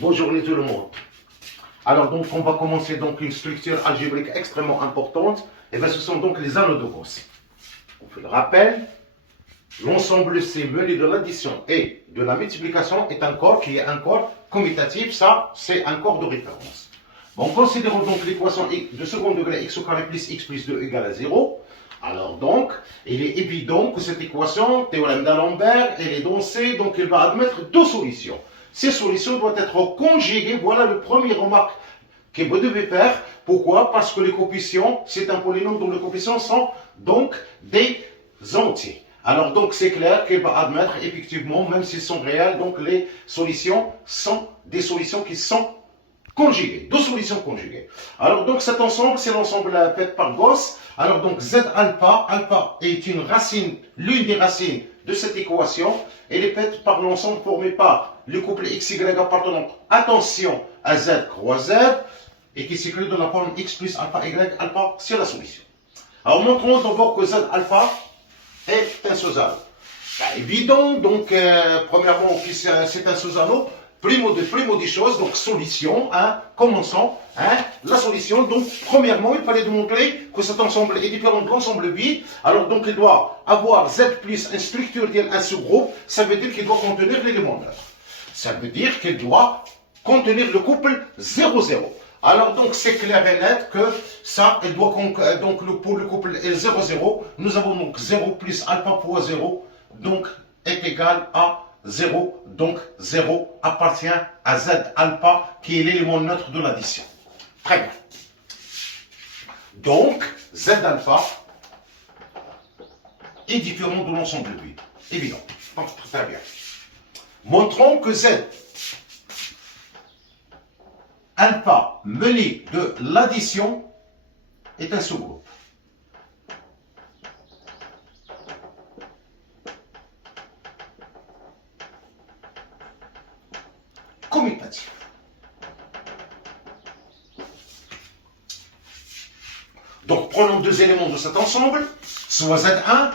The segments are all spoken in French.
Bonne journée tout le monde. Alors donc on va commencer donc une structure algébrique extrêmement importante. Et bien ce sont donc les anneaux de Gauss. On fait le rappel. L'ensemble C mené de l'addition et de la multiplication est un corps qui est un corps commutatif. Ça, c'est un corps de référence. Bon, considérons donc l'équation de second degré x au carré plus x plus 2 égale à 0. Alors donc, il est évident que cette équation, théorème d'Alembert, elle est dans C, donc il va admettre deux solutions. Ces solutions doivent être conjuguées. Voilà le premier remarque que vous devez faire. Pourquoi? Parce que les coefficients, c'est un polynôme dont les coefficients sont donc des entiers. Alors donc c'est clair qu'elle va admettre effectivement, même s'ils sont réels, donc les solutions sont des solutions qui sont conjuguées, deux solutions conjuguées. Alors donc cet ensemble, c'est l'ensemble fait par Gauss. Alors donc Z alpha, alpha est une racine, l'une des racines de cette équation. Elle est faite par l'ensemble formé par le couple XY appartenant, attention, à Z croix Z, et qui s'écrit de la forme X plus alpha Y alpha, c'est la solution. Alors montrons d'abord que Z alpha est un sous-anneau. Évident, donc premièrement, c'est un sous-anneau. Primo des choses, donc solution, hein, commençons, hein, la solution. Donc, premièrement, il fallait démontrer que cet ensemble est différent de l'ensemble vide. Alors, donc, il doit avoir Z plus une structure d'un sous-groupe. Ça veut dire qu'il doit contenir l'élément neutre. Ça veut dire qu'il doit contenir le couple 0,0. Alors, donc, c'est clair et net que ça, il doit, donc, pour le couple 0,0, nous avons donc 0 plus alpha fois 0, donc, est égal à 0, donc 0 appartient à Z alpha qui est l'élément neutre de l'addition. Très bien. Donc, Z alpha est différent de l'ensemble vide. Évident. Donc, très bien. Montrons que Z alpha mené de l'addition est un sous-groupe. Commutatif. Donc, prenons deux éléments de cet ensemble, soit Z1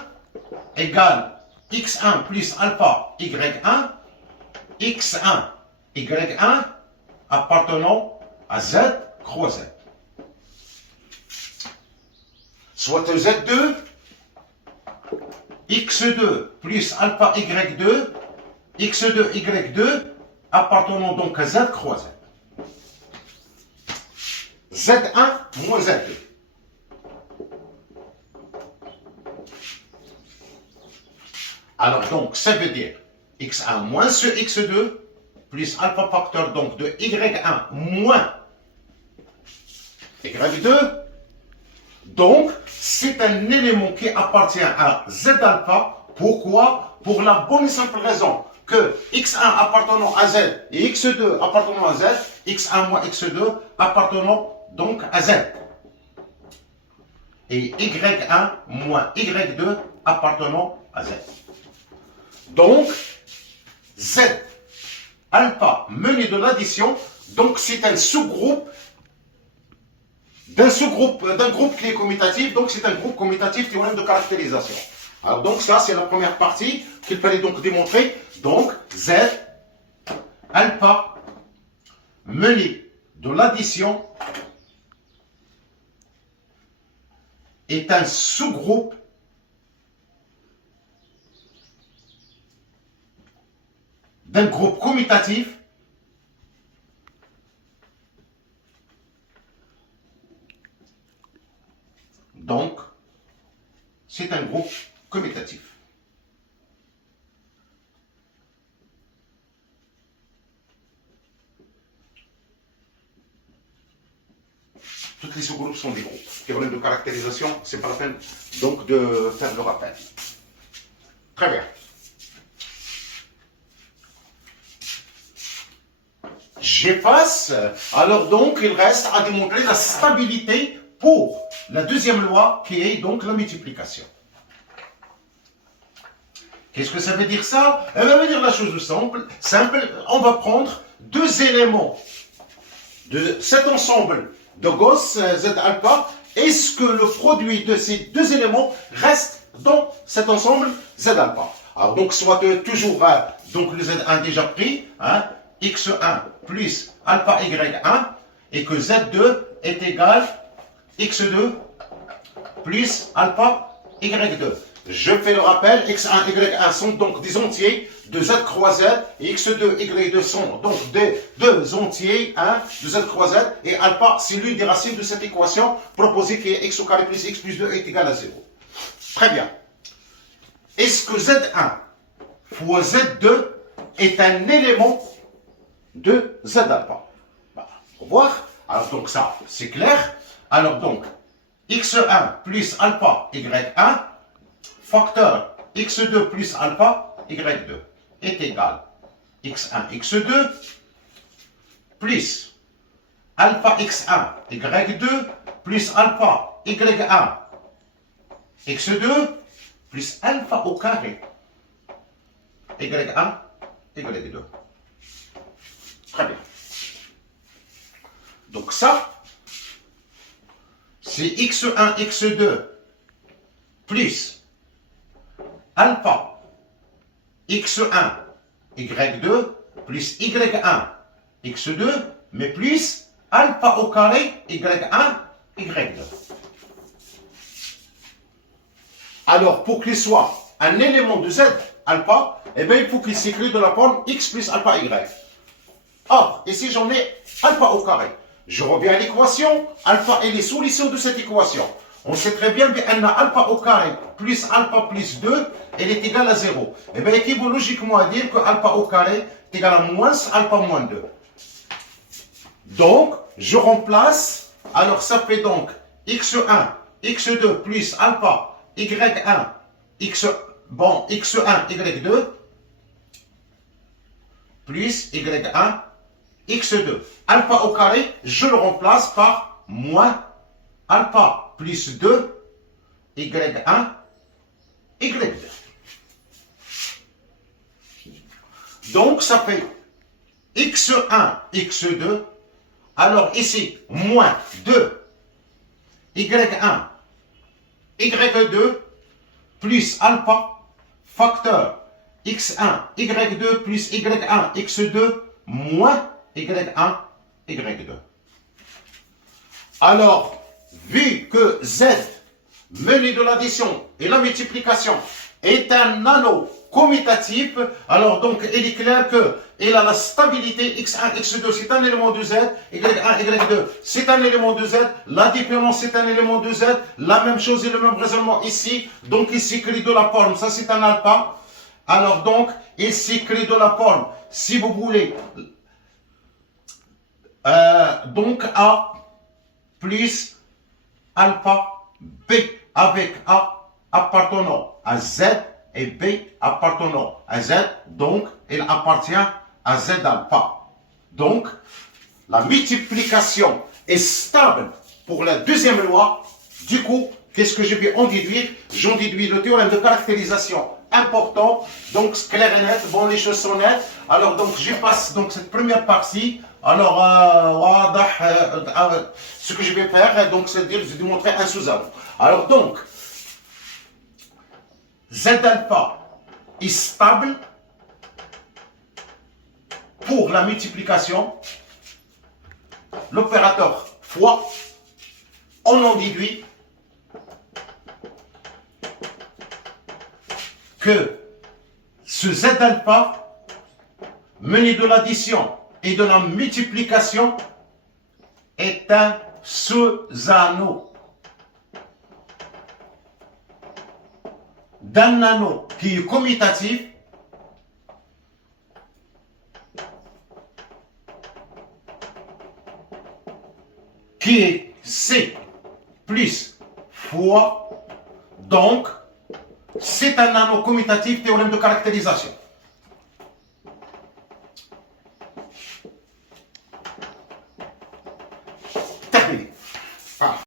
égale X1 plus alpha Y1, X1 Y1 appartenant à Z croix Z. Soit Z2 X2 plus alpha Y2, X2 Y2 appartenant donc à Z croix Z. Z1 moins Z2. Alors donc, ça veut dire X1 moins ce X2 plus alpha facteur donc de Y1 moins Y2. Donc, c'est un élément qui appartient à Z alpha. Pourquoi? Pour la bonne et simple raison que X1 appartenant à Z et X2 appartenant à Z, X1 moins X2 appartenant donc à Z. Et Y1 moins Y2 appartenant à Z. Donc, Z alpha mené de l'addition, donc c'est un sous-groupe d'un groupe qui est commutatif, donc c'est un groupe commutatif théorème de caractérisation. Alors donc ça c'est la première partie qu'il fallait donc démontrer. Donc Z alpha mené de l'addition est un sous-groupe d'un groupe commutatif donc c'est un groupe commutatif. Toutes les sous-groupes sont des groupes. Théorème de caractérisation, c'est pas la peine donc de faire le rappel. Très bien. J'efface. Alors donc, il reste à démontrer la stabilité pour la deuxième loi qui est donc la multiplication. Qu'est-ce que ça veut dire ça? Ça veut dire la chose simple. On va prendre deux éléments de cet ensemble de Gauss, Z alpha. Est-ce que le produit de ces deux éléments reste dans cet ensemble Z alpha? Alors donc, soit toujours donc le Z1 déjà pris, hein, x1 plus alpha y1 et que z2 est égal x2 plus alpha y2. Je fais le rappel, x1 y1 sont donc des entiers de z croix z et x2 y2 sont donc des deux entiers de z croix z et alpha c'est l'une des racines de cette équation proposée qui est x au carré plus x plus 2 est égal à 0. Très bien. Est-ce que z1 fois z2 est un élément de z alpha? Pour voir. Alors donc ça, c'est clair. Alors donc, x1 plus alpha y1 facteur x2 plus alpha y2 est égal x1 x2 plus alpha x1 y2 plus alpha y1 x2 plus alpha au carré y1 y2. Très bien. Donc ça, c'est x1 x2 plus alpha x1 y2 plus y1 x2 mais plus alpha au carré y1 y2. Alors pour qu'il soit un élément de z alpha, eh bien, il faut qu'il s'écrit de la forme x plus alpha y. Or, ici j'en ai alpha au carré. Je reviens à l'équation, alpha est les solutions de cette équation. On sait très bien qu'elle a alpha au carré plus alpha plus 2, elle est égale à 0. Et bien, équivaut logiquement à dire que alpha au carré est égal à moins alpha moins 2. Donc, je remplace, alors ça fait donc x1, x2 plus alpha, y1, x1, y2, plus y1, x2. Alpha au carré, je le remplace par moins alpha plus 2, y1, y2. Donc, ça fait x1, x2. Alors, ici, moins 2, y1, y2, plus alpha, facteur x1, y2, plus y1, x2, moins y1, y2. Alors, vu que z, mené de l'addition et la multiplication, est un anneau commutatif, alors donc il est clair qu'il a la stabilité x1, x2, c'est un élément de z, y1, y2, c'est un élément de z, la différence c'est un élément de z, la même chose et le même raisonnement ici, donc il s'écrit de la forme, ça c'est un alpha, alors donc il s'écrit de la forme, si vous voulez, donc A plus alpha B avec A appartenant à Z et B appartenant à Z, donc il appartient à Z alpha. Donc la multiplication est stable pour la deuxième loi. Du coup, qu'est-ce que je vais en déduire? J'en déduis le théorème de caractérisation important, donc clair et net, bon les choses sont nettes. Alors donc je passe donc cette première partie. Alors, ce que je vais faire, donc, c'est de démontrer un sous-anneau. Alors, donc, Z alpha est stable pour la multiplication. L'opérateur fois, on en déduit que ce Z alpha, mené de l'addition et de la multiplication, est un sous-anneau d'un anneau qui est commutatif qui est C plus fois, donc c'est un anneau commutatif, théorème de caractérisation.